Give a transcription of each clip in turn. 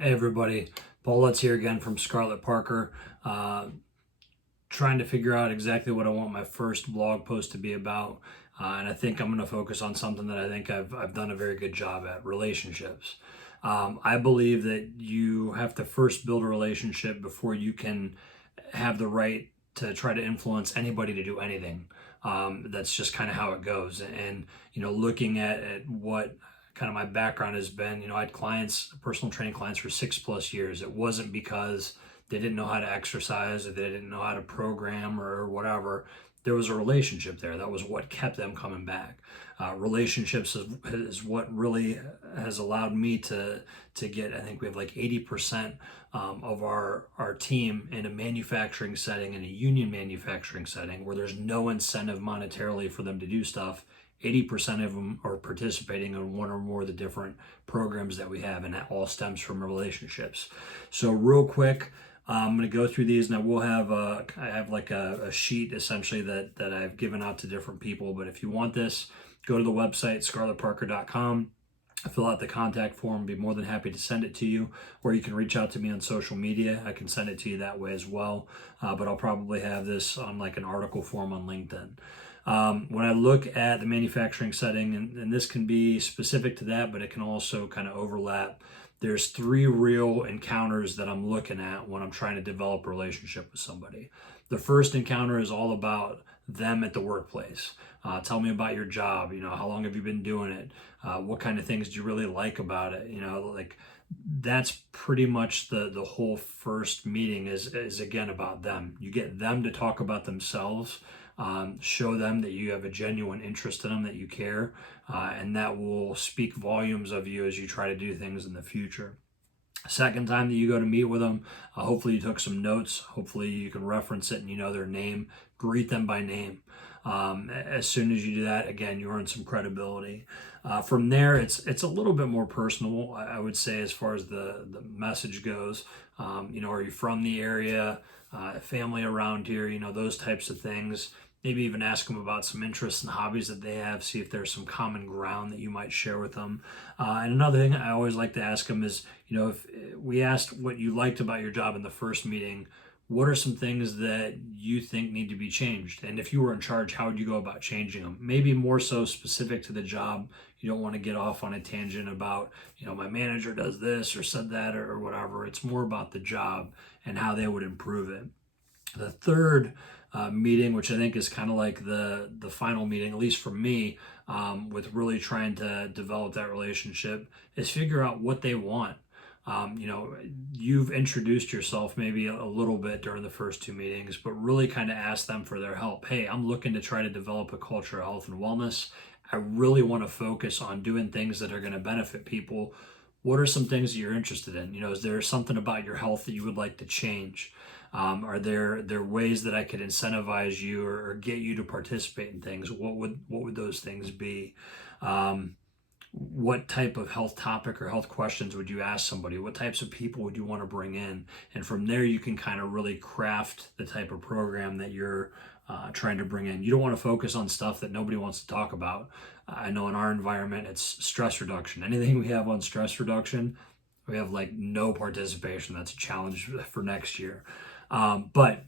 Hey everybody, Paul Lutz here again from Scarlett Parker. Trying to figure out exactly what I want my first blog post to be about, and I think I'm going to focus on something that I think I've done a very good job at: relationships. I believe that you have to first build a relationship before you can have the right to try to influence anybody to do anything. That's just kind of how it goes. And looking at what kind of my background has been, I had clients, personal training clients for 6+ years. It wasn't because they didn't know how to exercise or they didn't know how to program or whatever. There was a relationship there. That was what kept them coming back. Relationships is what really has allowed me to get. I think we have like 80% of our team in a manufacturing setting, in a union manufacturing setting, where there's no incentive monetarily for them to do stuff. 80% of them are participating in one or more of the different programs that we have, and that all stems from relationships. So real quick, I'm going to go through these, and I have like a sheet essentially that I've given out to different people. But if you want this, go to the website scarlettparker.com, fill out the contact form. Be more than happy to send it to you, or you can reach out to me on social media. I can send it to you that way as well. But I'll probably have this on like an article form on LinkedIn. When I look at the manufacturing setting, and this can be specific to that, but it can also kind of overlap. There's three real encounters that I'm looking at when I'm trying to develop a relationship with somebody. The first encounter is all about them at the workplace. Tell me about your job. How long have you been doing it? What kind of things do you really like about it? Like that's pretty much the whole first meeting is again about them. You get them to talk about themselves. Show them that you have a genuine interest in them, that you care, and that will speak volumes of you as you try to do things in the future. Second time that you go to meet with them, hopefully you took some notes. Hopefully you can reference it and you know their name. Greet them by name. As soon as you do that, again, you earn some credibility. From there, it's a little bit more personal, I would say, as far as the message goes. Are you from the area? Family around here? Those types of things. Maybe even ask them about some interests and hobbies that they have. See if there's some common ground that you might share with them. And another thing I always like to ask them is, if we asked what you liked about your job in the first meeting, what are some things that you think need to be changed? And if you were in charge, how would you go about changing them? Maybe more so specific to the job. You don't want to get off on a tangent about, my manager does this or said that or whatever. It's more about the job and how they would improve it. The third meeting, which I think is kind of like the final meeting, at least for me, with really trying to develop that relationship, is figure out what they want. You've introduced yourself maybe a little bit during the first two meetings, but really kind of ask them for their help. Hey, I'm looking to try to develop a culture of health and wellness. I really want to focus on doing things that are going to benefit people. What are some things that you're interested in? Is there something about your health that you would like to change? Are there ways that I could incentivize you or get you to participate in things? What would those things be? What type of health topic or health questions would you ask somebody? What types of people would you want to bring in? And from there, you can kind of really craft the type of program that you're trying to bring in. You don't want to focus on stuff that nobody wants to talk about. I know in our environment, it's stress reduction. Anything we have on stress reduction, we have like no participation. That's a challenge for next year. But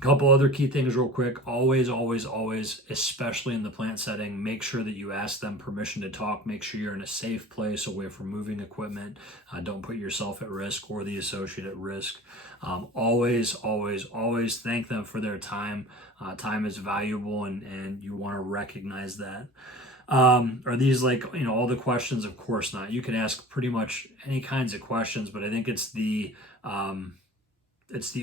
a couple other key things real quick. Always, always, always, especially in the plant setting, make sure that you ask them permission to talk. Make sure you're in a safe place away from moving equipment. Don't put yourself at risk or the associate at risk. Always, always, always thank them for their time. Time is valuable, and you want to recognize that. Are these like, all the questions? Of course not. You can ask pretty much any kinds of questions, but I think it's the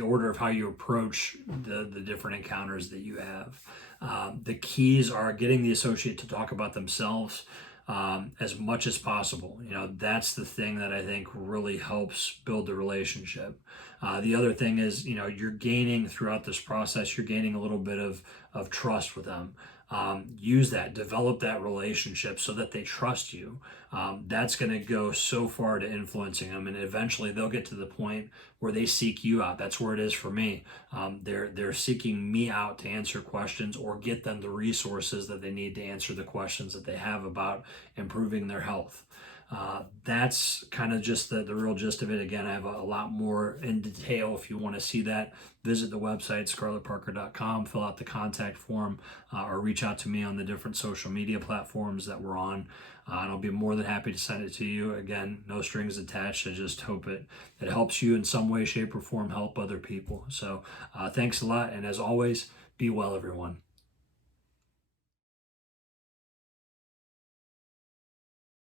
order of how you approach the different encounters that you have. The keys are getting the associate to talk about themselves as much as possible. That's the thing that I think really helps build the relationship. The other thing is, you're gaining throughout this process, you're gaining a little bit of trust with them. Use that, develop that relationship so that they trust you. That's going to go so far to influencing them, and eventually they'll get to the point where they seek you out. That's where it is for me. They're seeking me out to answer questions or get them the resources that they need to answer the questions that they have about improving their health. That's kind of just the real gist of it. Again, I have a lot more in detail. If you want to see that, visit the website, scarlettparker.com, fill out the contact form, or reach out to me on the different social media platforms that we're on. And I'll be more than happy to send it to you. Again, no strings attached. I just hope it helps you in some way, shape, or form, help other people. So thanks a lot. And as always, be well, everyone.